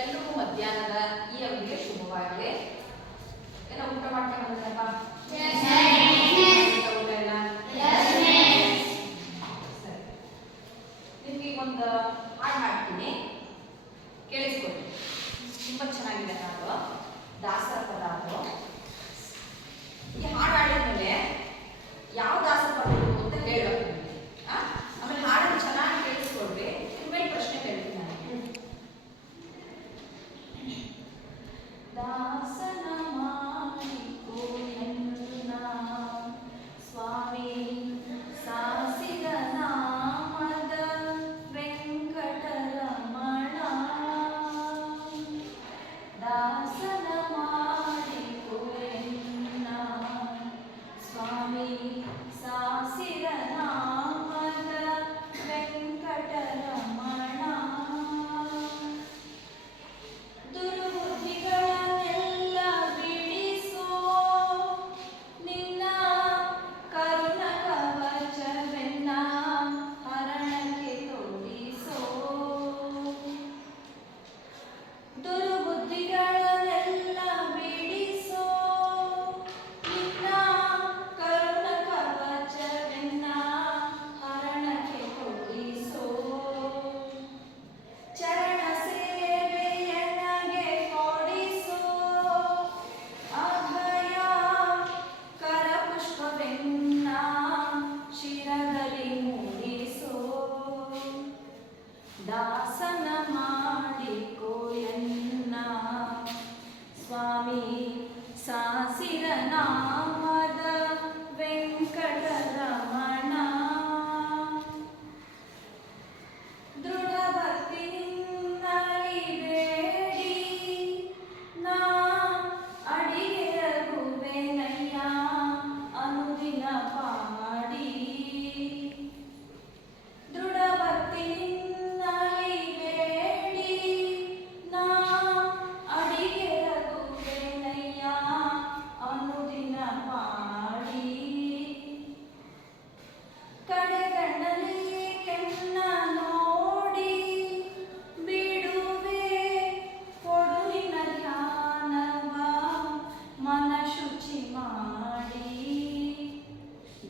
ಎಲ್ರಿಗೂ ಮಧ್ಯಾಹ್ನದ ಈ ಅವಧಿಗೆ ಶುಭವಾಗಲಿ. ಎಲ್ಲ ಊಟ ಮಾಡ್ಕೊಂಡು ಬಂದಿದ್ದಪ್ಪ? ಊಟ ಎಲ್ಲ ಸರಿ. ನಿಮ್ಗೆ ಒಂದು ಹಾಡು ಹಾಡ್ತೀನಿ, ಕೇಳಿಸ್ಕೊಡಿ. ತುಂಬ ಚೆನ್ನಾಗಿದೆ ಹಾಡು, ದಾಸರ ಪದ ಅದು. ಈ ಹಾಡು ಹಾಡಿದ್ಮೇಲೆ ಯಾವ ದಾಸರ ಪದ ಅಂತ ಹೇಳಬೇಕು ನಿಮಗೆ. ಆಮೇಲೆ ಹಾಡನ್ನು ಚೆನ್ನಾಗಿ ಕೇಳಿಸ್ಕೊಡ್ರಿ. ಇನ್ಮೇಲೆ ಪ್ರಶ್ನೆ ಕೇಳ್ತೀನಿ ನಾನು. ದಾಸನ ಮಾಡಿಕೋ ಎನ್ನ ಸ್ವಾಮಿ ಸಾಸಿದ ನಾಮದ ವೆಂಕಟರಮಣ. ದಾಸನ ಮಾಡಿಕೋ ಎನ್ನ ಸ್ವಾಮಿ ಸಾಸಿದ ನಾಮದ ವೆಂಕಟರಮಣ. ದುರ್ಬುದ್ಧಿಗಳನ್ನೆಲ್ಲ ಬಿಡಿಸೋ ನಿನ್ನ ಕರುಣ ಕವಚವೆನ್ನ ಹರಣಕ್ಕೆ ತೋರಿಸೋ. ದುರ್ಬುದ್ಧಿಗಳನ್ನೆಲ್ಲ ಬಿಡಿಸೋ ನಿನ್ನ ಕರುಣ ಕವಚವೆನ್ನ ಹರಣಕ್ಕೆ ತೋರಿಸೋ. ಚರಣ ಸೇವೆಯನಗೆ ಕೊಡಿಸೋ ಅಭಯ ಕರಪುಷ್ಪವೆನ್ನ ಶಿರದಲ್ಲಿ ಮೂಡಿಸೋ. ದಾಸನ ಮಾಡಿಕೋ ಎನ್ನ ಸ್ವಾಮಿ ಸಾಸಿರ ನಾಮದ ವೆಂಕಟರಮಣ. ದೃಢ ಭಕ್ತಿ ನಿನ್ನಲಿ ಬೇಡಿ ನಾ ಅಡಿಗೆ ರಘುವೆನಯ್ಯ ಅನುದಿನ ಪಾಡಿ. ದೃಢ ಭಕ್ತಿ ನಿನ್ನಲಿ ಬೇಡಿ ನಾ ಅಡಿಗೆ ರಘುವೆನಯ್ಯ ಅನುದಿನ ಪಾಡಿ. ಕಡೆಗಣ್ಣಲ್ಲಿ ಕೆನ್ನ ನೋಡಿ ಬಿಡುವೆ ಕೊಡು ನಿನ್ನ ಧ್ಯಾನವ ಮನ ಶುಚಿ ಮಾಡಿ.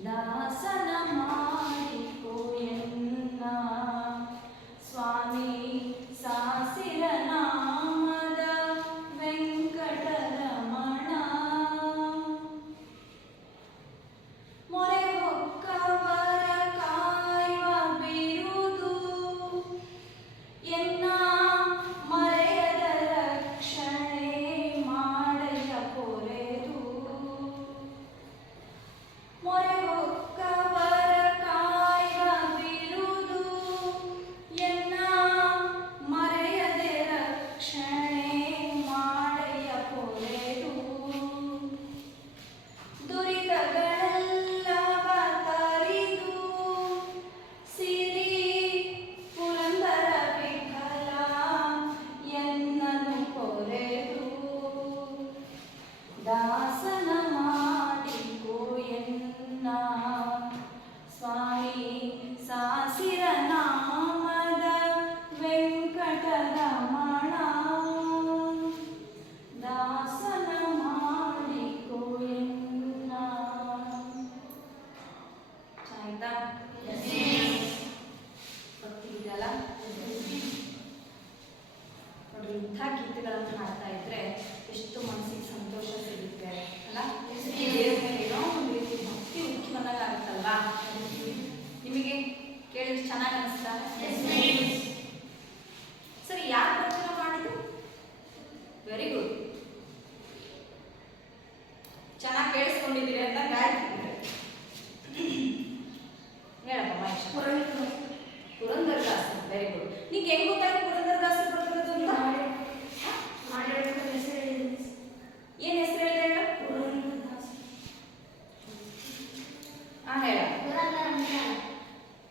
ದಾಸನ ಮಾಡಿಕೋ ಎನ್ನ ಸ್ವಾಮಿ ಸಾಸಿರ ನಾಮದ ವೆಂಕಟರಮಣ. ಮೊರೆ ಹೊಕ್ಕವರ ಕಾಯುವ ಬಿರುದು ಎನ್ನ ಮರೆಯದ ರಕ್ಷಣೆ ಮಾಡಯ್ಯ ಪೊರೆದು. ಮೊರೆ ಹೊಕ್ಕವರ ಕಾಯುವ ಬಿರುದು ಎನ್ನ ಮರೆಯದೆ ರಕ್ಷಣೆ ಮಾಡಯ್ಯ ಪೊರೆದು. ದುರಿತಗಳೆಲ್ಲವ ತರಿದು ಸಿರಿ ಪುರಂದರ ವಿಠಲ ಎನ್ನನು ಕೊರೆದು. ದಾಸನ ಮಾಡಿಕೋ ಎನ್ನ ಸ್ವಾಮಿ ಸಾಸಿರ ನಾಮದ ವೆಂಕಟರಮಣ. ದಾಸನ ಮಾಡಿಕೋ ಎನ್ನ. ಆಯ್ತಾ? ಗೊತ್ತಿದೆಯಲ್ಲ? ನೋಡ್ರಿ, ಇಂಥ ಗೀತೆಗಳನ್ನು ಹಾಡ್ತಾ ಇದ್ರೆ ಎಷ್ಟು ಮನಸ್ಸಿಗೆ ಸಂತೋಷ ಸಿಗುತ್ತೆ ಅಲ್ಲ? ದೇವ್ರ ಮೇಲೆ ಏನೋ ಒಂದು ರೀತಿ ಭಕ್ತಿ ಉಕ್ಕಿ ಬಂದಾಗುತ್ತಲ್ವಾ? ನಿಮಗೆ ಕೇಳಿದ್ರೆ ಚೆನ್ನಾಗಿ ಅನಿಸ್ತಾ? ಸರಿ, ಯಾರು ಪ್ರಚಾರ ಮಾಡಿದ್ದು? ವೆರಿ ಗುಡ್, ಚೆನ್ನಾಗಿ ಕೇಳಿಸ್ಕೊಂಡಿದ್ದೀರಿ ಅಂತ ಗಾಯತ್ರಿ ಹೇಳಪ್ಪ ಮಹೇಶ್. Purandaradasa, very good. ನಿಂಗೆ ಹೆಂಗ್ ಗೊತ್ತಾಯ್ತು ಪುರಂದರದಾಸ ಬರೆದಿರೋದು ಅಂತ? ಏನ್ ಹೆಸರು ಹೇಳಿದೆ ಹೇಳ? ಹೇಳ.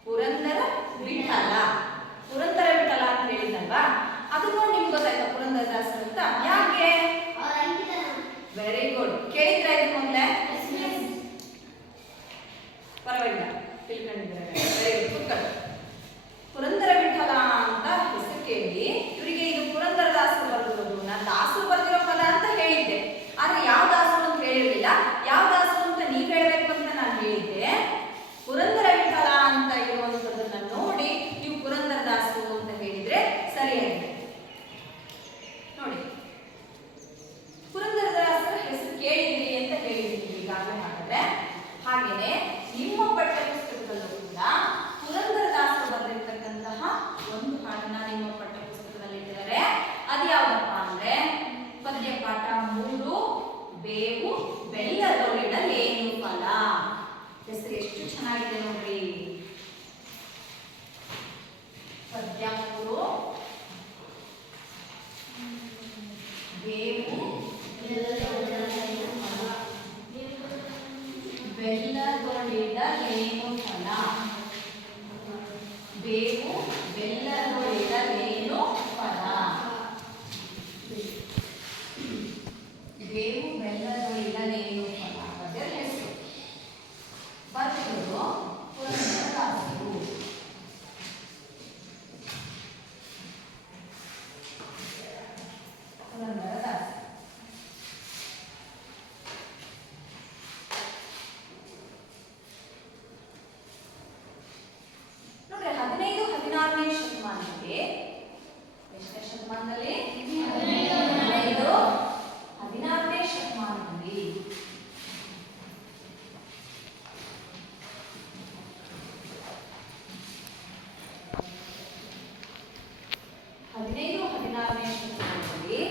ಪುರಂದರ ವಿಠಲ. ರೆಡಿಯಾಗಿದೆ ನೋಡಿ. ಪುರಂದರದಾಸರ ಹೆಸರು ಕೇಳಿದ್ರಿ ಅಂತ ಹೇಳಿದ್ರಿ ಈಗಾಗಲೇ. ಹಾಗಾದ್ರೆ ಹಾಗೇನೆ ನಿಮ್ಮ ಪಠ್ಯ ಪುಸ್ತಕದಲ್ಲೂ ಕೂಡ ಪುರಂದರದಾಸರು ಬರೆದಿರ್ತಕ್ಕಂತಹ ಒಂದು ಹಾಡನ್ನ ನಿಮ್ಮ ಪಠ್ಯ ಪುಸ್ತಕದಲ್ಲಿ ಇಟ್ಟಿದ್ದಾರೆ. ಅದು ಯಾವ್ದಪ್ಪ ಅಂದ್ರೆ ಪದ್ಯ ಪಾಠ 3 ಬೇವು ಬೆಲ್ಲದೊಳಿಡಲೇನು ಫಲ. ಹೆಸರು ಎಷ್ಟು ಚೆನ್ನಾಗಿದೆ ನೋಡ್ರಿ. ಪದ್ಯ 3 ಬೇವು ಬೆಲ್ಲದೊಳಿಡಲೇನು ಫಲ. ಬೇವು ಬೆಲ್ಲದೊಳಿಡಲೇನು ಫಲ. ಬೇವು ಬೆಲ್ಲದೊಳಿಡಲೇನು ಫಲ ಪದ್ಯ ಹೆಸರು. ಬರೆದವರು ಪುರಂದರದಾಸರು. ಪುರಂದರದಾಸರು ನೋಡ್ರಿ 15-16ನೇ ಶತಮಾನದಲ್ಲಿ, ಎಷ್ಟನೇ ಶತಮಾನದಲ್ಲಿ? 15-16ನೇ ಶತಮಾನದಲ್ಲಿ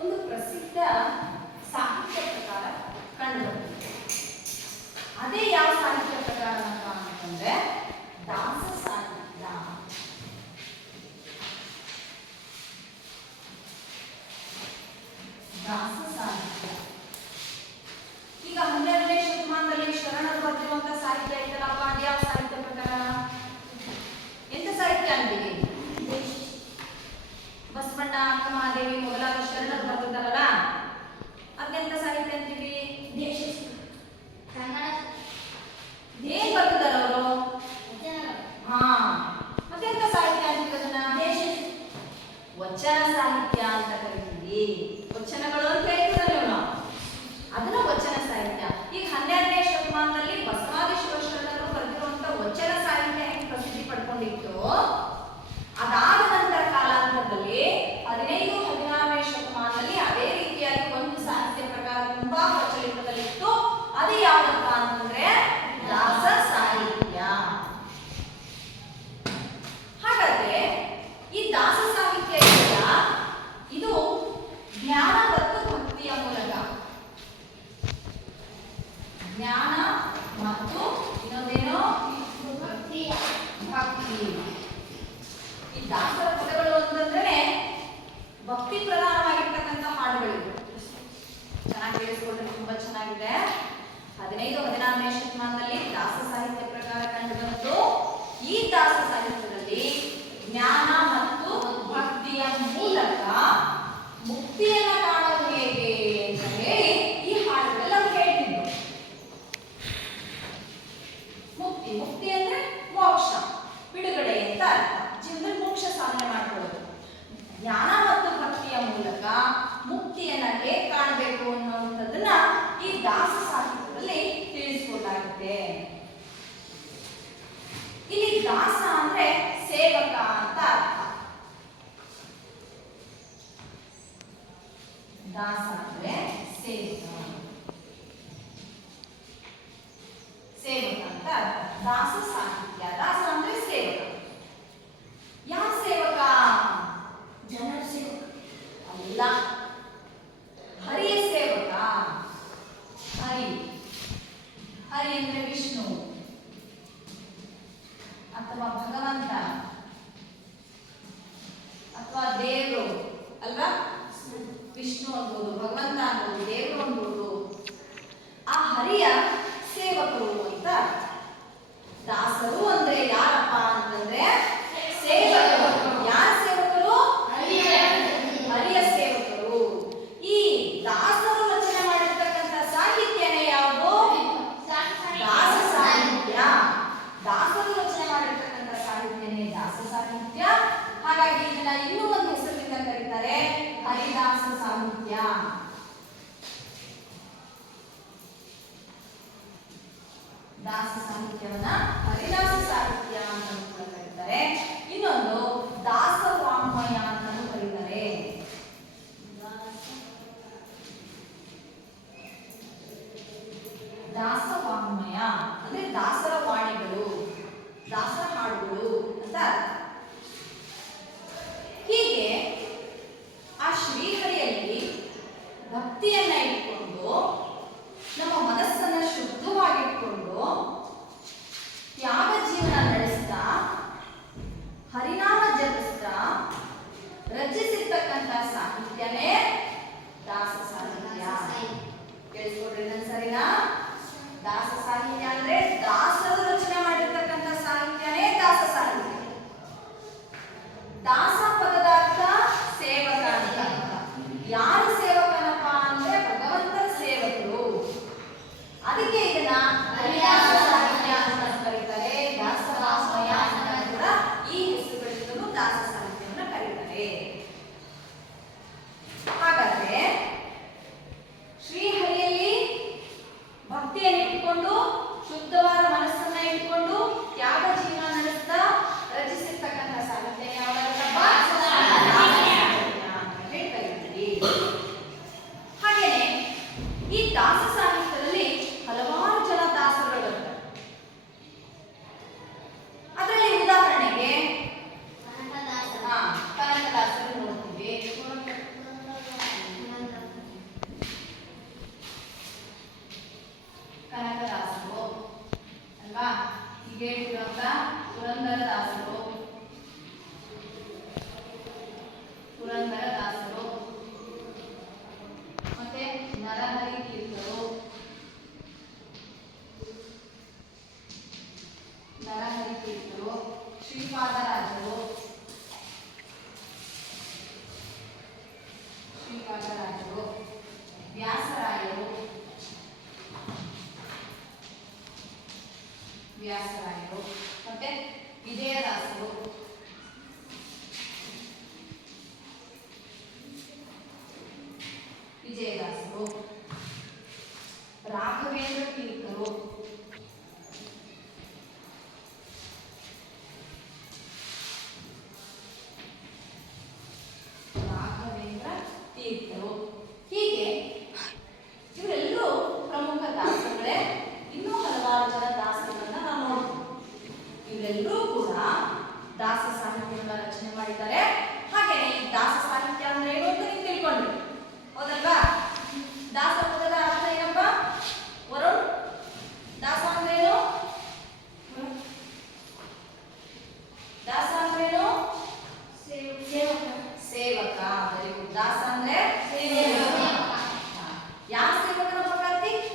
ಒಂದು ಪ್ರಸಿದ್ಧ ಸಾಹಿತ್ಯ ಪ್ರಕಾರ ಕಂಡುಬಂದಿದೆ. ಅದೇ ಯಾವ ಸಾಹಿತ್ಯ ಪ್ರಕಾರ ಅಂತಂದ್ರೆ ದಾಸ ಸಾಹಿತ್ಯ. ದಾಸ ಸಾಹಿತ್ಯ ಈಗ 12ನೇ ಶತಮಾನದಲ್ಲಿ ಶರಣರು ಬರೆದಿರುವಂತಹ ಸಾಹಿತ್ಯ ಐತಲ್ಲಪ್ಪ, ಅದು ಯಾವ ಸಾಹಿತ್ಯ ಪ್ರಕಾರ? ಎಂತ ಸಾಹಿತ್ಯ ಅಂತೀವಿ? ಬಸವಣ್ಣ, ಅಕ್ಕಮಹಾದೇವಿ ಮೊದಲಾದ ಶರಣರು ಬರೆದಿದ್ದಾರಲ್ಲ, ಅದೆಂತ ಸಾಹಿತ್ಯ ಅಂತೀವಿ? ಏನ್ ಬರೆದಿದ್ದಾರೆ ಅವರು? ಹಾ, ಮತ್ತೆಂತ ಸಾಹಿತ್ಯ ಅಂತೀವಿ ಅದನ್ನ? ವಚನ ಸಾಹಿತ್ಯ ಅಂತ ಕರಿತೀವಿ. ವಚನಗಳು ಅಂತ ಹೇಳ್ತೀವಲ್ಲ ನಾವು, ಅದನ್ನ ವಚನ ಸಾಹಿತ್ಯ. ಈಗ 12ನೇ ಶತಮಾನದಲ್ಲಿ ಬಸವಾದಿ ಶಿವಶರಣರು ಬರೆದಿರುವಂತ ವಚನ ಸಾಹಿತ್ಯ ಹೆಂಗೆ ಪ್ರಸಿದ್ಧಿ ಪಡ್ಕೊಂಡಿತ್ತು, ಅದಾದ ನಂತರ ಕಾಲಾಂತರದಲ್ಲಿ 15-16ನೇ ಶತಮಾನದಲ್ಲಿ ಅದೇ ರೀತಿಯಾಗಿ ಒಂದು ಸಾಹಿತ್ಯ ಪ್ರಕಾರ ತುಂಬಾ ಪ್ರಚಲಿತದಲ್ಲಿತ್ತು. ಅದು ಯಾವ್ದಪ್ಪ ಅಂತಂದ್ರೆ ದಾಸ ಸಾಹಿತ್ಯ. ಹಾಗಾದ್ರೆ ಈ ದಾಸ ಸಾಹಿತ್ಯ ಇದೆಯಲ್ಲ, ಇದು ಜ್ಞಾನ ಮತ್ತು ಭಕ್ತಿಯ ಮೂಲಕ, ಜ್ಞಾನ ಮತ್ತು ಇನ್ನೊಂದೇನೋ ಭಕ್ತಿ. ಈ ದಾಸರ ಪದಗಳು ಅಂತಂದ್ರೆ ಭಕ್ತಿ ಪ್ರಧಾನವಾಗಿರ್ತಕ್ಕಂಥ ಹಾಡುಗಳಿವೆ. ಚೆನ್ನಾಗಿ ಕೇಳಿಸ್ಕೊಂಡ್ರೆ ತುಂಬಾ ಚೆನ್ನಾಗಿದೆ. 15-16ನೇ ಶತಮಾನದಲ್ಲಿ ದಾಸ ಸಾಹಿತ್ಯ ಪ್ರಕಾರ ಕಂಡುಬಂತು. ಈ ದಾಸ ಸಾಹಿತ್ಯದಲ್ಲಿ ಜ್ಞಾನ ಮತ್ತು ಭಕ್ತಿಯ ಮೂಲಕ ಮುಕ್ತಿಯನ್ನ ಕಾಣೋದು ಹೇಗೆ ಅಂತ ಹೇಳಿ ಈ ಹಾಡುಗಳೆಲ್ಲ ಹೇಳ್ತಿದ್ರು. ಮುಕ್ತಿ, ಮುಕ್ತಿ ಅಂದ್ರೆ ಮೋಕ್ಷ, ಬಿಡುಗಡೆ ಅಂತ ಅರ್ಥ. ಜೀವನದಲ್ಲಿ ಮೋಕ್ಷ ಸಾಧನೆ ಮಾಡ್ಕೊಳ್ಳೋದು. ಜ್ಞಾನ ಮತ್ತು ಭಕ್ತಿಯ ಮೂಲಕ ಮುಕ್ತಿಯನ್ನ ಹೇಗೆ ಕಾಣಬೇಕು ಅನ್ನುವಂಥದ್ದನ್ನ ಈ ದಾಸ ಸಾಹಿತ್ಯದಲ್ಲಿ ತಿಳಿಸಿಕೊಡಲಾಗುತ್ತೆ. ಇಲ್ಲಿ ದಾಸ ಅಂದ್ರೆ ಸೇವಕ ಅಂತ ಅರ್ಥ. ದಾಸ ಅಂದ್ರೆ ಸೇವಕ, ಸೇವಕ ಅಂತ ಅರ್ಥ. ದಾಸ ಸಾಹಿತ್ಯ, ದಾಸ ಅಂದ್ರೆ ಸೇವಕ. ಯಾವ ಸೇವಕ? ಜನರ ಸೇವಕ ಅಲ್ಲ, ಹರಿಯ ಸೇವಕ. ಹರಿ, ಹರಿ ಅಂದ್ರೆ ವಿಷ್ಣು ಅಥವಾ ಭಗವಂತ ಅಥವಾ ದೇವರು ಅಲ್ವಾ? ವಿಷ್ಣು ಅನ್ಬೋದು, ಭಗವಂತ ಅನ್ಬೋದು, ದೇವರು ಅನ್ಬೋದು. ಆ ಹರಿಯ ಸೇವಕರು ಅಂತ. ದಾಸರು ಅಂದ್ರೆ ಯಾರಪ್ಪ ಅಂತಂದ್ರೆ ಸೇವಕರು. ಯಾರ ಸೇವಕರು? ಹರಿಯ ಸೇವಕರು. ಈ ದಾಸರು ರಚನೆ ಮಾಡಿರ್ತಕ್ಕಂಥ ಸಾಹಿತ್ಯನೇ ಯಾವುದು? ದಾಸ ಸಾಹಿತ್ಯ. ದಾಸರು ರಚನೆ ಮಾಡಿರ್ತಕ್ಕಂಥ ಸಾಹಿತ್ಯನೇ ದಾಸ ಸಾಹಿತ್ಯ. ಹಾಗಾಗಿ ಇದನ್ನ ಇನ್ನೂ ಒಂದು ಹೆಸರಿನಿಂದ ಕರೀತಾರೆ, ಹರಿದಾಸ ಸಾಹಿತ್ಯ. ದಾಸ ಸಾಹಿತ್ಯವನ್ನ ಹರಿದಾಸ ಸಾಹಿತ್ಯ ಅಂತ ಕರೀತಾರೆ. ಇನ್ನೊಂದು ದಾಸ ಕರೀತಾರೆ. ಹಾಗಾದ್ರೆ ಶ್ರೀಹರಿಯಲ್ಲಿ ಭಕ್ತಿಯನ್ನು ಇಟ್ಟುಕೊಂಡು ಶುದ್ಧವಾದ ಮನಸ್ಸನ್ನ ಇಟ್ಟುಕೊಂಡು ತ್ಯಾಗ ಜೀವನ ನಡೆಸ್ತಾ ರಚಿಸಿರ್ತಕ್ಕಂಥ ಸಾಹಿತ್ಯ ಯಾವ್ದಾರಪ್ಪ ಅಂತ ಹೇಳಿ ಕರೀತೀವಿ. ಹಾಗೇನೆ ಈ ದಾಸ ಸಾಹಿತ್ಯದಲ್ಲಿ ಹಲವಾರು ಜನ ದಾಸರುಗಳು ಬರ್ತಾರೆ. ಅದರಲ್ಲಿ ಉದಾಹರಣೆಗೆ ಕನಕದಾಸರು ನೋಡ್ತೀವಿ. ಕನಕದಾಸರು ಅಲ್ವಾ, ಹೀಗೆ ಪುರಂದರದಾಸರು, ಪುರಂದರದಾಸರು ಮತ್ತೆ ನರಹರಿ ತೀರ್ಥರು, ನರಹರಿ ತೀರ್ಥರು, ಶ್ರೀಪಾದರಾಜರು, ಶ್ರೀಪಾದರಾಜರು, ವ್ಯಾಸರಾಯರು, ವ್ಯಾಸರಾಯರು ಮತ್ತೆ ವಿಜಯದಾಸರು, ವಿಜಯದಾಸರು, ರಾಘವೇಂದ್ರ ತೀರ್ಥರು, ರಾಘವೇಂದ್ರ ತೀರ್ಥರು. ಹೀಗೆ ಇವರೆಲ್ಲರೂ ಪ್ರಮುಖ ದಾಸರುಗಳೇ. ಇನ್ನೂ ಹಲವಾರು ಜನ ದಾಸರುಗಳನ್ನ ನಾವು ನೋಡ್ತೀವಿ. ಇವರೆಲ್ಲರೂ ಕೂಡ ದಾಸ ಸಾಹಿತ್ಯವನ್ನು ರಚನೆ ಮಾಡಿದ್ದಾರೆ. ಹಾಗೆ ಈ ದಾಸ ಸಾಹಿತ್ಯ ಅಂದ್ರೆ ಏನು ಅಂತ ನೀವು ತಿಳ್ಕೊಂಡ್ರಿ, ಹೌದಲ್ವಾ? ದಾಸ ಪದದ ಅರ್ಥ ಏನಪ್ಪ ವರುಣ್? ದಾಸ ಅಂದ್ರೆ ಏನು? ದಾಸ ಅಂದ್ರೇನು? ಸೇವಕ. Very good. ದಾಸ ಅಂದ್ರೆ ಸೇವಕ. ಯಾವ ಸೇವಕನಪ್ಪ ಕಾರ್ತಿಕ್?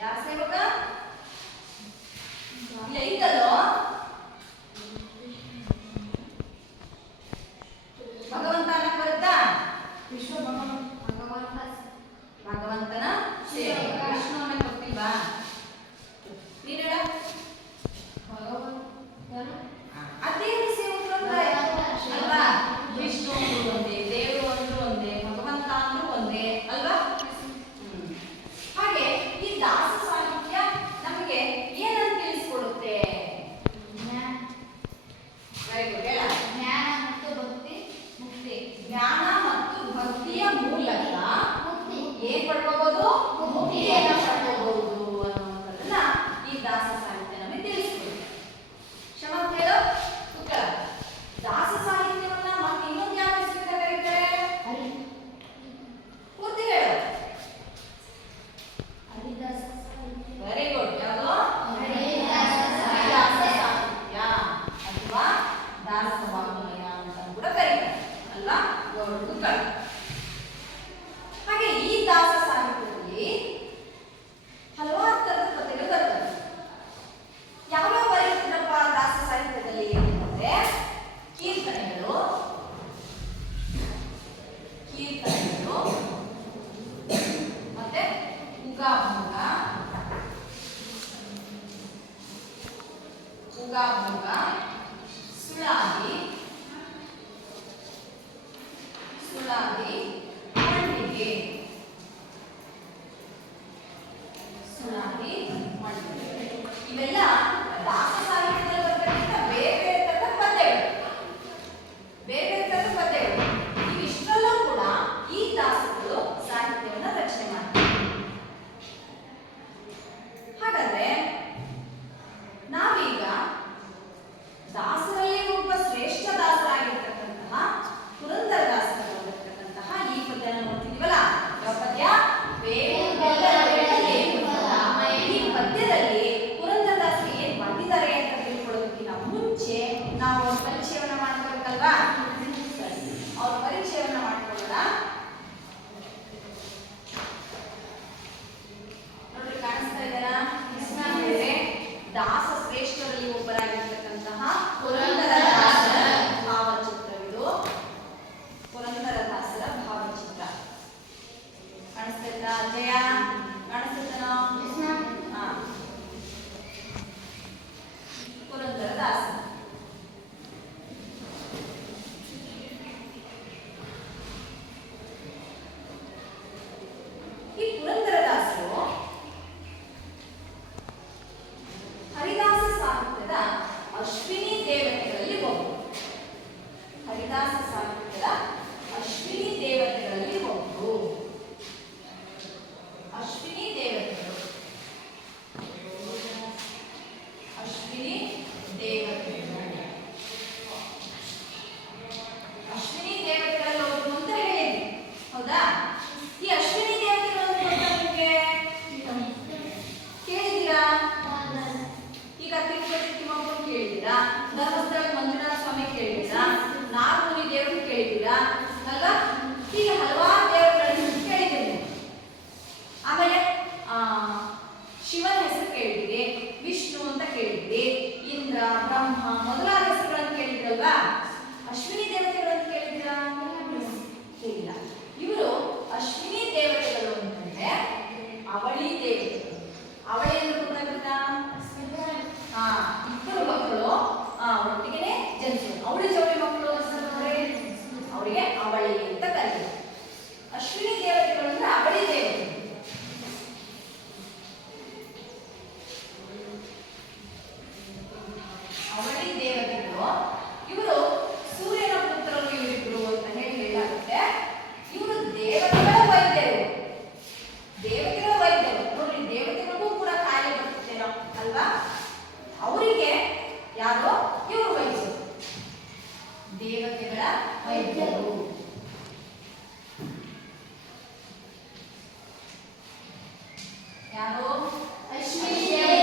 ಯಾರ ಸೇವಕ? ಇಲ್ಲ ಇದ್ದಲ್ಲೋ ಭಗವಂತ ಅನ್ನಕ್ ಬರುತ್ತಾ? ಭಗವಂತನ ಸೇವಕ. ವಿಷ್ಣು ಅನ್ನಕ್ ಗೊತ್ತಿಲ್ವಾ? ನೀನ್ ಹೇಳ. ಅದೇನು ಸೇವಕರು ಅಲ್ವಾ? ವಿಷ್ಣು ಅಂದ್ರೂ ಒಂದೇ, ದೇವರು ಅಂದ್ರೂ ಒಂದೇ, ಭಗವಂತ ಅಂದ್ರೂ ಒಂದೇ ಅಲ್ವಾ? ಹಾಗೆ ಈ ದಾಸ ಸಾಹಿತ್ಯ ನಮಗೆ ಏನನ್ನು ತಿಳಿಸ್ಕೊಡುತ್ತೆ? Very good. ಹೇಳ. ಜ್ಞಾನ ಮತ್ತು ಭಕ್ತಿಯ ಮೂಲಕ ಏನ್ ಪಡ್ಕೋಬಹುದು? ಮುಕ್ತಿಯನ್ನ ಪಡ್ಕೋಬಹುದು ಅನ್ನುವಂಥದ್ದನ್ನ ಈ ದಾಸ ಸಾಹಿತ್ಯ ನಮಗೆ ತಿಳಿಸ್ಕೊಡುತ್ತೆ. ಕ್ಷಮಂತ ಹೇಳು ಉತ್ತರ. ದಾಸ ಸಾಹಿತ್ಯವನ್ನ ಮತ್ತೆ ಇನ್ನೊಂದು ಯಾವ ಹೆಸರಿಂದ ಕರೀತಾರೆ? ಪೂರ್ತಿ ಹೇಳು. Very good. ಯಾವುದು? ಹರಿದಾಸ ಸಾಹಿತ್ಯ ಅಥವಾ ದಾಸ ವಾಂಗ್ಮಯ ಅಂತ ಕೂಡ ಕರೀತಾರೆ ಅಲ್ವಾ? ಉತ್ತರ. ಹಾಗೆ ಈ ದಾಸ ಸಾಹಿತ್ಯದಲ್ಲಿ ಹಲವಾರು ತರದ ಕಥೆಗಳು ಬರ್ತವೆ. ಯಾವ್ಯಾವ ಬರೆಯುತ್ತಪ್ಪ ದಾಸ ಸಾಹಿತ್ಯದಲ್ಲಿ ಏನಂದ್ರೆ ಕೀರ್ತನೆಗಳು, ಮತ್ತೆ ಉಗಾಭಂಗ, ಸುಳಾದಿ, ಮಣ್ಣಿಗೆ, ಇವೆಲ್ಲ ದಾಸ ಸಾಹಿತ್ಯದಲ್ಲಿ ಬರ್ತಕ್ಕಂಥ ಬೇರೆ ಬೇರೆ ತರದ ಪದ್ಯಗಳು. ಇವಿಷ್ಟರಲ್ಲೂ ಕೂಡ ಈ ದಾಸರು ಸಾಹಿತ್ಯವನ್ನು ರಚನೆ ಮಾಡ್ತಾರೆ. ಹಾಗಾದ್ರೆ ನಾವೀಗ ದಾಸರಲ್ಲಿ ಒಬ್ಬ ಶ್ರೇಷ್ಠ ದಾಸರಾಗಿರ್ತಕ್ಕಂತಹ ಪುರಂದರದಾಸರು ಬರೆದಿರ್ತಕ್ಕಂತಹ ಈ ಪದ್ಯನ ನೋಡ್ತಿದೀವಲ್ಲ. ಯಾವ ಪದ್ಯ? ಈ ಪದ್ಯದಲ್ಲಿ ಪುರಂದರದಾಸರು ಅಶ್ವಿನಿ ದೇವತೆಗಳಲ್ಲಿ ಒಬ್ಬರು. ಹರಿದಾಸ ಸಾಹಿತ್ಯದ ಅಶ್ವಿನಿ ದೇವತೆಗಳಲ್ಲಿ ಒಬ್ಬರು. ಅಶ್ವಿನಿ ದೇವತೆಗಳು, ಅಶ್ವಿನಿ ದೇವತೆಗಳು, ಅಶ್ವಿನಿ ದೇವತೆಗಳಲ್ಲಿ ಒಬ್ಬರು ಅಂತ ಹೇಳಿದ್ವಿ, ಹೌದಾ? ಈ ಅಶ್ವಿನಿ ದೇವತೆಗಳು ನಿಮಗೆ ಕೇಳಿದ್ದೀರಾ? ಈಗ ತಿರುಪತಿ ತಿಮ್ಮಪ್ಪನ ಕೇಳಿದ್ದೀರಾ, ಧರ್ಮಸ್ಥಳ ಮಂಜುನಾಥ ಸ್ವಾಮಿ ಕೇಳಿದ್ದೀರಾ, ನಾಗಮುನಿ ದೇವರು ಕೇಳಿದ್ದೀರಾ ಅಲ್ವಾ? ಹೀಗೆ ಹಲವಾರು ದೇವರುಗಳನ್ನು ಕೇಳಿದ್ದೀರಿ. ಆಮೇಲೆ ಶಿವನ ಹೆಸರು ಕೇಳಿದ್ದೀರಿ, ವಿಷ್ಣು ಅಂತ ಕೇಳಿದ್ದೀರಿ, ಇಂದ್ರ, ಬ್ರಹ್ಮ ಮೊದಲಾದ ಹೆಸರುಗಳನ್ನು ಕೇಳಿದ್ರಲ್ವಾ? ಅಶ್ವಿನಿ ದೇವತೆಗಳನ್ನು ಕೇಳಿದ್ದೀರಾ? ಕೇಳಿಲ್ಲ. ಇವರು ಅಶ್ವಿನಿ ದೇವತೆಗಳು ಅಂತಂದ್ರೆ ಅವಳಿ ದೇವತೆಗಳು. ಅವಳಿ ಅಂದ್ರೆ ಗೊತ್ತಾಗುತ್ತಾ? ಇಬ್ಬರು ಮಕ್ಕಳು ಒಟ್ಟಿಗೆ ಜನಿಸಿದ್ರು. ಅವಳಿ ಜವಳಿ ಮಕ್ಕಳು ಅವರಿಗೆ ಅವಳಿ ಅಂತ ಕರೀತಾರೆ. ಅಶ್ವಿನಿ ದೇವತೆಗಳು ಅಂದ್ರೆ ಅವಳಿ ದೇವತೆಗಳು. ಅವಳಿ ದೇವತೆಗಳು ಇವರು ಸೂರ್ಯನ ಪುತ್ರರು ಇವರಿಬ್ರು ಅಂತ ಹೇಳಲಾಗುತ್ತೆ. ಇವರು ದೇವತೆಗಳ ವೈದ್ಯರು. ದೇವತೆಗಳ ವೈದ್ಯರು ನೋಡ್ರಿ, ದೇವತೆಗಳಿಗೂ ಕೂಡ ಕಾಯಿಲೆ ಬರ್ತೇನೋ ಅಲ್ವಾ? ಅವರಿಗೆ ಯಾರೋ ಇವರು ವೈದ್ಯರು, ದೇವತೆಗಳ ವೈದ್ಯರು. ಯಾರೋ ಅಶ್ವಿನಿ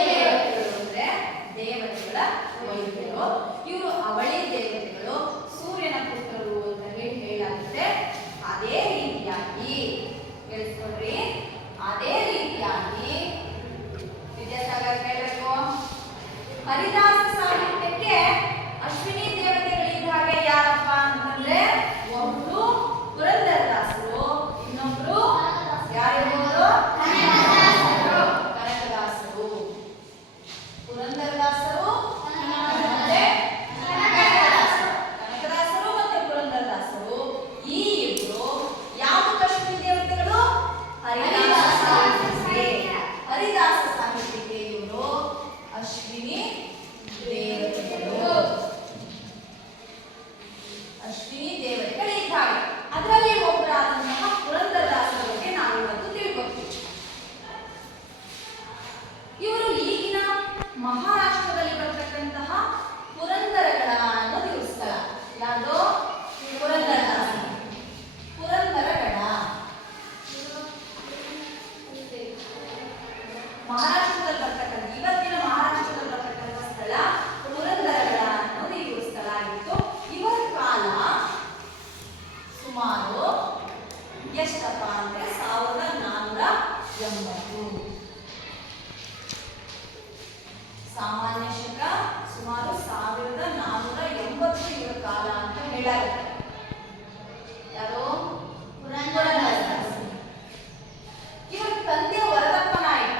ದೇವತೆಗಳು ಅಂದ್ರೆ ದೇವತೆಗಳ ವೈದ್ಯರು. ಇವರು ಅವಳಿ ದೇವತೆಗಳು, ಸೂರ್ಯನ ಪುತ್ರರು ಅಂತ ಹೇಳಲಾಗುತ್ತೆ. ಅದೇ ರೀತಿಯಾಗಿ ಕೇಳಿಸ್ಕೊಳ್ರಿ, ಅದೇ ರೀತಿಯಾಗಿ ವಿದ್ಯಾಸಾಗರ್ ಹೇಳಬೇಕು, ಹರಿದಾಸ ಸಾಹಿತ್ಯಕ್ಕೆ ಅಶ್ವಿನಿ ದೇವತೆಗಳಿದ್ದ ಹಾಗೆ ಯಾರಪ್ಪ ಅಂತಂದ್ರೆ ಒಬ್ರು ಪುರಂದರದಾಸರು, ಇನ್ನೊಬ್ರು ಯಾರಿರ್ಬೋದು? ಕನಕದಾಸರು. ಪುರಂದರದಾಸರು ಮತ್ತೆ ಕನಕದಾಸರು ಮತ್ತೆ ಪುರಂದರದಾಸರು ಈ ಇಬ್ರು ಯಾವ ಅಶ್ವಿನಿ ದೇವತೆಗಳು? ಹರಿದಾಸ ಸಾಹಿತ್ಯಕ್ಕೆ. ಹರಿದಾಸ ಸಾಹಿತ್ಯಕ್ಕೆ ಇವರು ಅಶ್ವಿನಿ ದೇವತೆಗಳು. ಅಶ್ವಿನಿ ದೇವತೆಗಳಿದ್ದಾರೆ. ಅದರಲ್ಲಿ ಒಬ್ಬರಾದಂತಹ ಪುರಂದರದಾಸರ ಬಗ್ಗೆ ನಾವು ಇವತ್ತು ತಿಳ್ಕೊತೀವಿ. ಇವರು ಈಗಿನ ಮಹಾರಾಷ್ಟ್ರದಲ್ಲಿ ಬರ್ತಕ್ಕಂತಹ ಪುರಂದರಗಢ ಅನ್ನೋ ಸ್ಥಳ. ಯಾವುದು? ಪುರಂದರದಾಸ. ಪುರಂದರಗಢ ಮಹಾರಾಷ್ಟ್ರದಲ್ಲಿ ಬರ್ತಕ್ಕಂಥ, ಇವತ್ತಿನ ಮಹಾರಾಷ್ಟ್ರದಲ್ಲಿ ಬರ್ತಕ್ಕಂಥ ಸ್ಥಳ ಪುರಂದರಗಢ ಅನ್ನೋದು ಇವ್ರ ಸ್ಥಳ ಆಗಿತ್ತು. ಇವರ ಕಾಲ ಸುಮಾರು ಎಷ್ಟಪ್ಪ ಅಂದ್ರೆ 1480. ಸಾಮಾನ್ಯ ಶಕ ಸುಮಾರು 1480 ಇವರ ಕಾಲ ಅಂತ ಹೇಳಲಾಗುತ್ತೆ. ಯಾರು? ಪುರಂದರದಾಸ. ಇವರ ತಂದೆ ವರದಪ್ಪ ನಾಯಕ.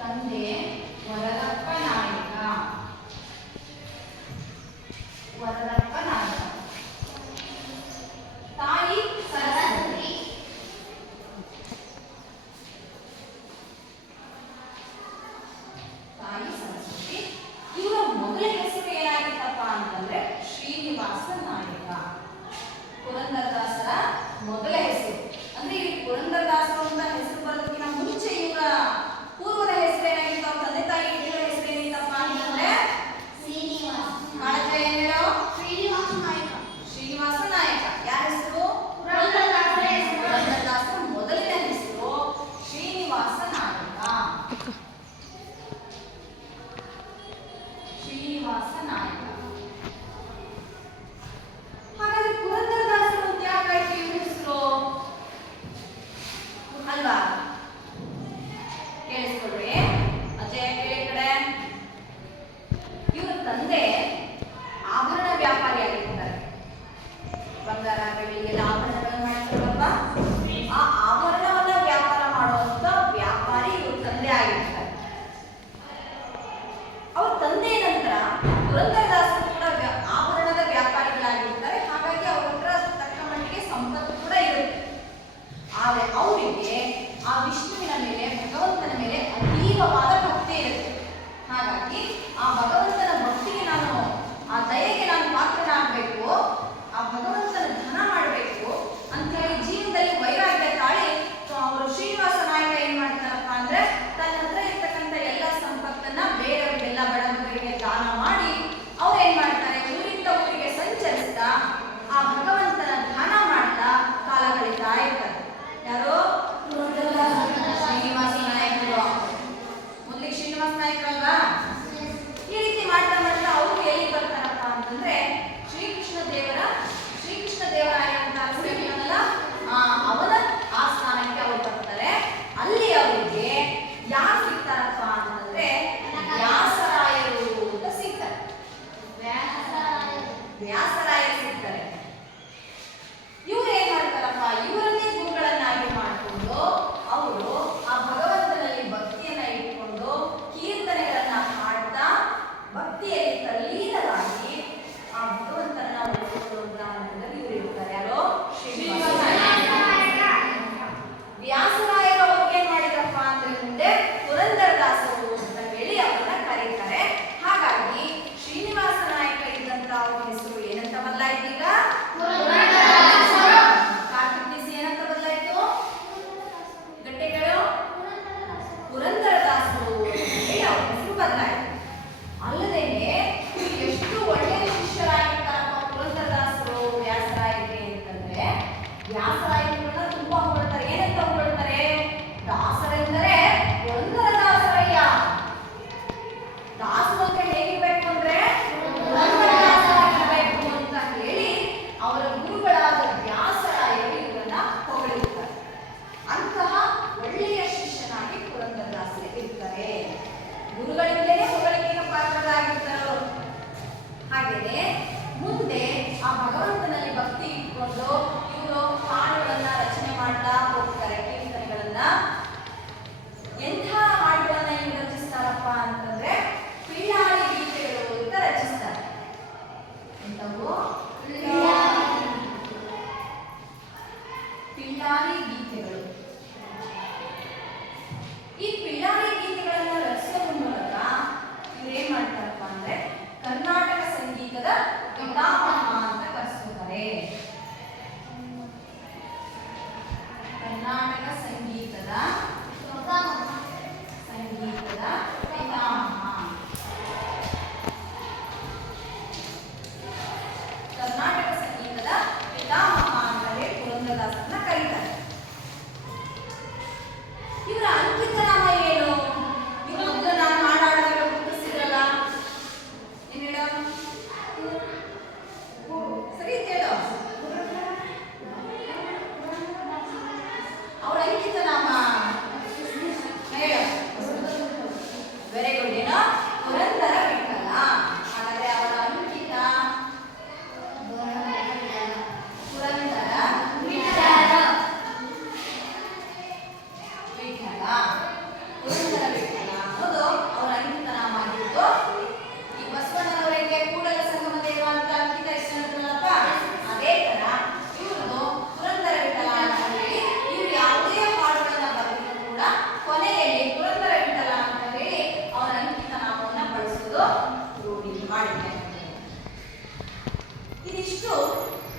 ತಂದೆ ವರದಪ್ಪ ನಾಯಕ. ವರದಪ್ಪ ನಾಯಕ. ತಾಯಿ ಸರಸ್ವತಿ. ತಾಯಿ ಸರಸ್ವತಿ. ಇವರ ಮೊದಲ ಹೆಸರು ಏನಾಗಿತ್ತಪ್ಪ ಅಂತಂದ್ರೆ ಶ್ರೀನಿವಾಸ ನಾಯಕ. ಪುರಂದರದಾಸರ ಮೊದಲ ಹೆಸರು ಅಂದ್ರೆ ಈ ಪುರಂದರದಾಸರು ಅಂತ ಹೆಸರು ಬರೋದಕ್ಕಿಂತ ಮುಂಚೆ ಇವರ ಪೂರ್ವದ ಹೆಸರು ಏನಾಗಿತ್ತು? ಸ್ನೇಹಿತರಲ್ವಾ? ಈ ರೀತಿ ಮಾಡ್ತಾ ಮಾಡ್ತಾ ಅವರು ಎಲ್ಲಿ ಬರ್ತಾರಪ್ಪ ಅಂತಂದ್ರೆ ಶ್ರೀಕೃಷ್ಣ ದೇವರಾಯ ಅಂತ ಅಲ್ಲ ಅವನ ಆಸ್ಥಾನಕ್ಕೆ ಅವರು ಬರ್ತಾರೆ. ಅಲ್ಲಿ ಅವರಿಗೆ ಯಾರು ಸಿಗ್ತಾರಪ್ಪ ಅಂತಂದ್ರೆ ವ್ಯಾಸರಾಯರು ಅಂತ ಸಿಗ್ತಾರೆ. ವ್ಯಾಸರಾಯರು ಸಿಗ್ತಾರೆ. ಇವ್ರು ಏನ್ ಮಾಡ್ತಾರಪ್ಪ, ಇವರನ್ನೇ ಗುರುಗಳನ್ನಾಗಿ ಮಾಡಿಕೊಂಡು ಅವರು ಆ ಭಗವಂತನಲ್ಲಿ ಭಕ್ತಿಯನ್ನ ಇಟ್ಕೊಂಡು ಕೀರ್ತನೆಗಳನ್ನ ಹಾಡ್ತಾ ಭಕ್ತಿಯಲ್ಲಿ ತಲ್ಲೀನರಾಗಿ ಆ ಭಗವಂತನ ಉಳಿಸಿಕೊಳ್ಳುವಂತಹ ಇವರು ಇರ್ತಾರೆ. ಯಾರೋ ವ್ಯಾಸರಾಯರು ಅವ್ರಿಗೆ ಏನ್ ಮಾಡಿದ್ರಪ್ಪ ಅಂದ್ರೆ ಮುಂದೆ ಪುರಂದರದಾಸರು ಅಂತ ಹೇಳಿ ಅವರನ್ನ ಕರೀತಾರೆ. ಹಾಗಾಗಿ ಶ್ರೀನಿವಾಸ ನಾಯಕ ಇದ್ದಂತ ಅವ್ರ ಹೆಸರು ಏನಂತ ಬದಲಾಯ್ತು? ಈಗ ಕಾರ್ತಿಕ್ ಏನಂತ ಬದಲಾಯ್ತು? ಗಟ್ಟೆಗಳು ಪುರಂದರದಾಸರು ಹೇಳಿ ಅವ್ರ ಹೆಸರು ಬದಲಾಯ್ತು. ಅಲ್ಲದೇನೆ ಎಷ್ಟು ಒಳ್ಳೆಯ ಶಿಷ್ಯರಾಗಿರ್ತಾರಪ್ಪ ಪುರಂದರದಾಸರು ವ್ಯಾಸರಾಯರಿಗೆ ಅಂತಂದ್ರೆ ವ್ಯಾಸರಾಯರನ್ನ ತುಂಬಾ ಹೊಗಳ್ತಾರೆ. ಏನಂತ ಹೊಗಳ್ತಾರೆ? ದಾಸರೆಂದರೆ ಪುರಂದರದಾಸರಯ್ಯ. ದಾಸರು ಅಂದ್ರೆ ಹೇಗಿರ್ಬೇಕು ಅಂದ್ರೆ ಪುರಂದರದಾಸರಾಗಿರ್ಬೇಕು ಅಂತ ಹೇಳಿ ಅವರ ಗುರುಗಳಾದ ವ್ಯಾಸರಾಯರು ಇವರನ್ನ ಹೊಗಳಿರ್ತಾರೆ. ಅಂತಹ ಒಳ್ಳೆಯ ಶಿಷ್ಯನಾಗಿ ಪುರಂದರದಾಸರು ಇರ್ತಾರೆ. ಗುರುಗಳಿಂದಲೇ ಹೊಗಳಿಕೆಗೆ ಪಾತ್ರರಾಗಿರ್ತಾರೆ ಅವರು. ಹಾಗೆಯೇ ಮುಂದೆ ಆ ಭಗವಂತನಲ್ಲಿ ಭಕ್ತಿ ಇಟ್ಕೊಂಡು ಇವರು ಹಾಡುಗಳನ್ನ ರಚನೆ ಮಾಡ್ತಾ ಹೋಗ್ತಾರೆ, ಕೀರ್ತನೆಗಳನ್ನ. ಎಂಥ ಹಾಡುಗಳನ್ನ ಇವರು ರಚಿಸ್ತಾರಪ್ಪ ಅಂತಂದ್ರೆ ಪಿಳ್ಳಾರಿ ಗೀತೆಗಳು ಅಂತ ರಚಿಸ್ತಾರೆ. ಎಂಥವು? ಪಿಳ್ಳಾರಿ ಗೀತೆಗಳು. ಈ ಪಿಳ್ಳಾರಿ ಗೀತೆಗಳನ್ನ ರಚಿಸೋದ್ರ ಮೂಲಕ ಇವ್ರು ಏನ್ ಮಾಡ್ತಾರಪ್ಪ ಅಂದ್ರೆ ಕರ್ನಾಟಕ ಸಂಗೀತದ ಪಿತಾಮಹ ಅಂತ ಕರೆಸ್ಕೊತಾರೆ. ಕರ್ನಾಟಕ ಸಂಗೀತದ ಪಿತಾಮಹ. ಕರ್ನಾಟಕ ಸಂಗೀತದ ಪಿತಾಮಹ ಅಂತ ಹೇಳಿ ಪುರಂದರದಾಸರನ್ನ ಕರೀತಾರೆ. ಇವರ ಅಂಕಿತ ನಾಮ ಏನು? ಇವರು ಮೊದಲು ನಾನು ಹಾಡಾಡುವಾಗ ಗುರುತಿಸಿದ್ರಲ್ಲ, ಏನ್ ಹೇಳ? ಸರಿ ಹೇಳು. ಅವರ ಅಂಕಿತ ನಾಮ ಹೇಳು. Very good. ಏನೋ ಪುರಂದರ ವಿಠಲ. ಹಾಗಾದ್ರೆ ಅವರ ಅಂಕಿತ ಪುರಂದರ ವಿಠಲ. ಪುರಂದರ ವಿಠಲ ಅನ್ನೋದು ಅವರ ಅಂಕಿತ ನಾಮ ಆಗಿತ್ತು. ಈ ಬಸವಣ್ಣನವರಿಗೆ ಕೂಡಲ ಸಂಗಮ ದೇವ ಅಂತ ಅಂಕಿತ ಹೆಸರಿದ್ರಲ್ಲಪ್ಪ, ಅದೇ ತರ ಇವ್ರದ್ದು ಪುರಂದರ ವಿಠಲ ಅಂತ ಹೇಳಿ ಇವ್ರು ಯಾವುದೇ ಹಾಡುಗಳನ್ನ ಬರೆದ್ರು ಕೂಡ ಕೊನೆಯಲ್ಲಿ ಪುರಂದರ ವಿಠಲ ಅಂತ ಹೇಳಿ ಅವರ ಅಂಕಿತ ನಾಮವನ್ನ ಬಳಸೋದು ರೂಢಿ ಮಾಡಿದೆ. ಇದಿಷ್ಟು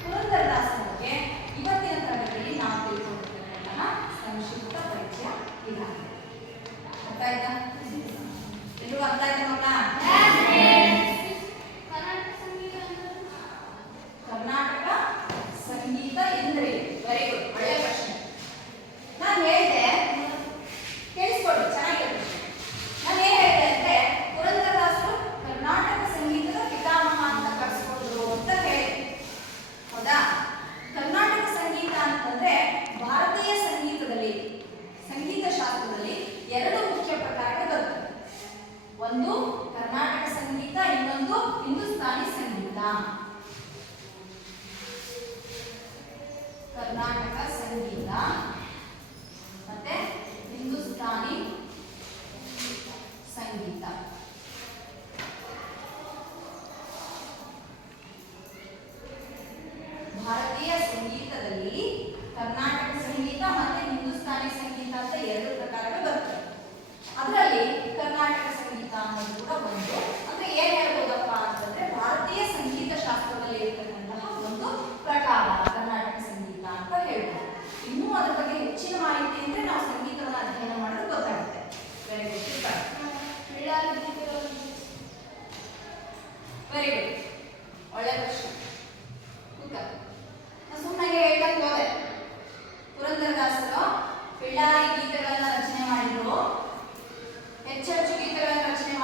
ಪುರಂದರದಾಸರಿಗೆ ಇವತ್ತಿನ ತರಗತಿಯಲ್ಲಿ ನಾವು ತಿಳ್ಕೊಂಡಿರ್ತಕ್ಕಂತಹ ಸಂಕ್ಷಿಪ್ತ ಪರಿಚಯ ಇದಾಗಿದೆ. ಅರ್ಥ ಆಯ್ತಾ? ಎಲ್ರಿಗೂ ಅರ್ಥ ಆಯ್ತಾ ಮಕ್ಕಳ? ಕರ್ನಾಟಕ ಸಂಗೀತ ಎಂದ್ರೆ ವೆರಿ ಗುಡ್. ಒಳ್ಳೆ ಪ್ರಶ್ನೆ. ನಾನು ಹೇಳಿದೆ, ಕೇಳಿಸ್ಕೊಳ್ಳಿ ಚೆನ್ನಾಗಿದೆ. ನಾನು ಏನ್ ಹೇಳಿದೆ ಅಂದ್ರೆ ಪುರಂದರದಾಸರು ಕರ್ನಾಟಕ ಸಂಗೀತದ ಪಿತಾಮಹ ಅಂತ ಕರೆಸ್ಕೊಂಡ್ರು ಅಂತ ಹೇಳಿ, ಹೌದಾ? ಕರ್ನಾಟಕ ಸಂಗೀತ ಅಂತಂದ್ರೆ ಭಾರತೀಯ ಸಂಗೀತದಲ್ಲಿ, ಸಂಗೀತ ಶಾಸ್ತ್ರದಲ್ಲಿ ಎರಡು ಮುಖ್ಯ ಪ್ರಕಾರಗಳು ಬರ್ತವೆ. ಒಂದು ಕರ್ನಾಟಕ ಸಂಗೀತ, ಇನ್ನೊಂದು ಹಿಂದೂಸ್ತಾನಿ ಸಂಗೀತ. ಕರ್ನಾಟಕ ಸಂಗೀತ ಮತ್ತೆ ಹಿಂದೂಸ್ತಾನಿ ಸಂಗೀತ. ಭಾರತೀಯ ಸಂಗೀತದಲ್ಲಿ ಕರ್ನಾಟಕ ಸಂಗೀತ ಮತ್ತೆ ಹಿಂದೂಸ್ತಾನಿ ಸಂಗೀತ ಅಂತ ಎರಡು ಪ್ರಕಾರಗಳು ಬರ್ತವೆ. ಅದರಲ್ಲಿ ಕರ್ನಾಟಕ ಸಂಗೀತ ಅನ್ನೋದು ಕೂಡ ಒಂದು. ಅಂದ್ರೆ ಏನ್ ಹೇಳ್ಬೋದಪ್ಪ ಅಂತಂದ್ರೆ ಭಾರತೀಯ ಸಂಗೀತ ಶಾಸ್ತ್ರದಲ್ಲಿ ಇರ್ತಕ್ಕಂತಹ ಒಂದು ಪ್ರಕಾರ ಕರ್ನಾಟಕ ಸಂಗೀತ ಅಂತ ಹೇಳ್ಬೋದು. ಇನ್ನೂ ಅದ್ರ ಬಗ್ಗೆ ಹೆಚ್ಚಿನ ಮಾಹಿತಿ ಅಂದ್ರೆ ನಾವು ಸಂಗೀತವನ್ನು ಅಧ್ಯಯನ ಮಾಡೋದು ಗೊತ್ತಾಗುತ್ತೆ. Very good. ಒಳ್ಳೆ ಪ್ರಶ್ನೆ. ಸುಮ್ಮನೆ ಹೇಳ್ದಂಗೆ ಹೋದೆ. ಪುರಂದರದಾಸರು ಪಿಳ್ಳಾರಿ ಗೀತೆಗಳನ್ನ ರಚನೆ ಮಾಡಿದ್ರು. ಹೆಚ್ಚೆಚ್ಚು ಗೀತೆಗಳನ್ನು ರಚನೆ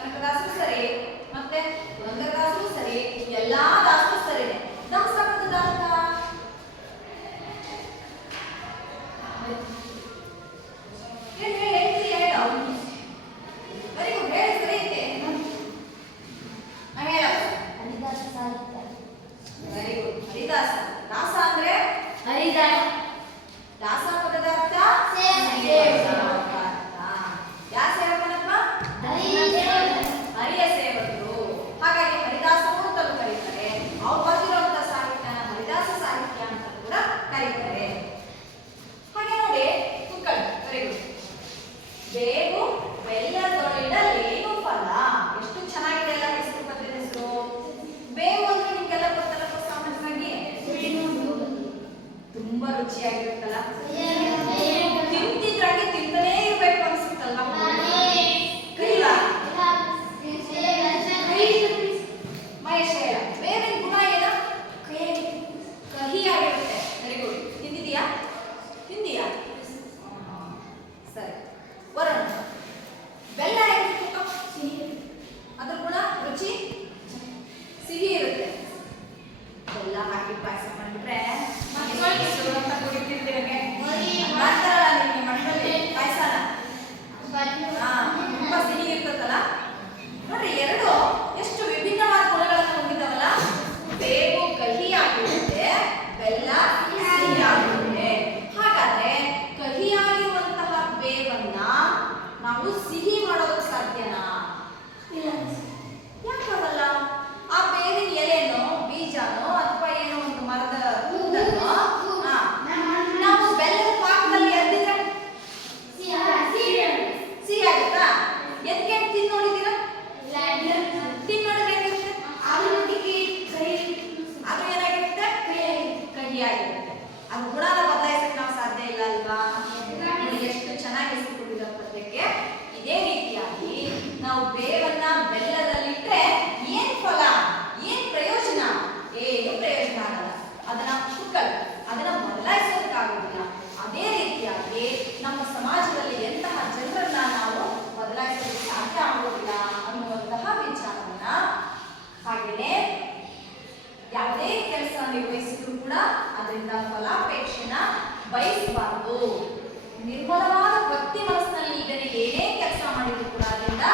ಕನಕದಾಸರು ಸರಿ, ಮತ್ತೆ ಪುರಂದರದಾಸರು ಸರಿ, ಎಲ್ಲಾ ದಾಸರು ಸರಿನೇ. ದಾಸ ಪದದ ಅರ್ಥ ಹೇಳ್ತೀರಿ ಹೇಳು. ವೆರಿ ಗುಡ್, ಹೇಳಿ ಸರಿ ಐತೆ. ಹರಿದಾಸ ಸಾಹಿತ್ಯ. ವೆರಿ ಗುಡ್, ಹರಿದಾಸ. ದಾಸ ಅಂದ್ರೆ ಹರಿದಾಸ. ದಾಸ ಪದದ ಅರ್ಥ ಯಾ ಸೇವಕನಪ್ಪ? ಹರಿಯ ಸೇವಕರು. ಹಾಗಾಗಿ ಹರಿದಾಸರು ಅಂತಲೂ ಕರೀತಾರೆ. ಅವ್ರು ಬರೆದಿರುವಂತಹ ಸಾಹಿತ್ಯನ ಹರಿದಾಸ ಸಾಹಿತ್ಯ ಅಂತ ಕೂಡ ಕರೀತಾರೆ. ಹಾಗೆ ನೋಡಿ ಕುಕ್ಕಳ್. Very good. ಬೇವು ಬೆಲ್ಲದೊಳಿಡಲೇನು ಫಲ. ಎಷ್ಟು ಚೆನ್ನಾಗಿದೆ ಅಲ್ಲ ಹೆಸರು, ಪದ್ಯದ ಹೆಸರು. ಬೇವು ಅಂದ್ರೆ ನಿಮ್ಗೆಲ್ಲ ಗೊತ್ತಲ್ಲಪ್ಪ, ಸಾಮಾನ್ಯವಾಗಿ ತುಂಬಾ ರುಚಿಯಾಗಿರುತ್ತಲ್ಲ, ತಿಂತಿದ್ರಾಗೆ ತಿಂತಾನೇ ಇರ್ಬೇಕು ಅನ್ಸುತ್ತಲ್ಲ. ಕೈವಾ ಮಹೇಶ್ ಹೇಳ. ಬೇವಿನ ಗುಣ ಏನು? ಕಹಿಯಾಗಿರುತ್ತೆ. Very good. ತಿಂದಿದೀಯಾ? ತಿಂದಿಯಾ? ಸರಿ. ವರುಣ್, ಬೆಲ್ಲ ಹೇಗಿರುತ್ತೆ? ಅದ್ರ ಗುಣ ರುಚಿ ಸಿಹಿ ಇರುತ್ತೆ. ಬೆಲ್ಲ ಹಾಕಿ ಪಾಯಸ ಮಾಡಿಬಿಟ್ರೆ ಅಂತ ಕುಡಿತಿರ್ತೀರಂಗೆ ಮಾಡ್ತಾರಲ್ಲ ನಿಮಗೆ ಮಠದಲ್ಲಿ ಪಾಯಸನ. ತುಂಬಾ ಸಿಹಿ ಇರ್ತದಲ್ಲ ನೋಡ್ರಿ. ಎರಡು ಎಷ್ಟು ವಿಭಿನ್ನವಾದ ಗುಣಗಳನ್ನು ಹೊಂದಿದವಲ್ಲ. ಬೇವು ಕಹಿಯಾಗಿರುತ್ತೆ, ಬೆಲ್ಲ ಸಿಹಿಯಾಗಿರುತ್ತೆ. ಹಾಗಾದ್ರೆ ಕಹಿಯಾಗಿರುವಂತಹ ಬೇವನ್ನ ನಾವು ಸಿಹಿ ಮಾಡೋದಕ್ಕೆ ಸಾಧ್ಯನಾ? ಯಾಕಾಗಲ್ಲ? ಆ ಬೇವಿನ ಎಲೆನೋ ಬೀಜನೋ ಅಥವಾ ಏನೋ ಒಂದು ಮರದ ಹೂವನ್ನೋ ನಾವು ಬೆಲ್ಲದ ಪಾಕದಲ್ಲಿ ಎದ್ದಿದ್ರೆ ಸಿಹಿ ಆಗುತ್ತಾ? ಎದ್ಕೆ ತಿಂದು ನೋಡಿದ್ದೀರಾ? ತಿಂದು ನೋಡಿದ್ರೆ ಹೇಗಿರುತ್ತೆ? ಅದು ಏನಾಗಿರುತ್ತೆ? ಕಹಿಯಾಗಿರುತ್ತೆ. ಅದು ಗುಣನ ಬದಲಾಯಿಸಕ್ಕೆ ನಾವು ಸಾಧ್ಯ ಇಲ್ಲ ಅಲ್ವಾ? ನೋಡಿ ಎಷ್ಟು ಚೆನ್ನಾಗಿ ಹೆಸರು ಪದ್ಯಕ್ಕೆ. ಇದೇ ರೀತಿಯಾಗಿ ನಾವು ಬೇವನ್ನ ಬೆಲ್ಲದಲ್ಲಿಟ್ಟರೆ ಏನ್ ಫಲ, ಏನ್ ಪ್ರಯೋಜನ? ಏನು ಪ್ರಯೋಜನ ಆಗಲ್ಲ. ಅದನ್ನ ಕುಕ್ಕಲ್, ಅದನ್ನ ಬದಲಾಯಿಸೋದಕ್ಕಾಗೋದಿಲ್ಲ. ಅದೇ ರೀತಿಯಾಗಿ ನಮ್ಮ ಸಮಾಜದಲ್ಲಿ ಎಂತಹ ಜನರನ್ನ ನಾವು ಬದಲಾಯಿಸೋದಕ್ಕೆ ಸಾಧ್ಯ ಆಗೋದಿಲ್ಲ ಅನ್ನುವಂತಹ ವಿಚಾರವನ್ನ, ಹಾಗೆಯೇ ಯಾವುದೇ ಕೆಲಸ ನಿರ್ವಹಿಸಿದ್ರು ಕೂಡ ಅದರಿಂದ ಫಲಾಪೇಕ್ಷೆನ ಬಯಸಬಾರದು. ನಿರ್ಮಲವಾದ ಭಕ್ತಿ ಮನಸ್ಸಿನಲ್ಲಿ ಇದನ್ನು ಏನೇ ಕೆಲಸ ಮಾಡಿದ್ರು ಕೂಡ ಅದರಿಂದ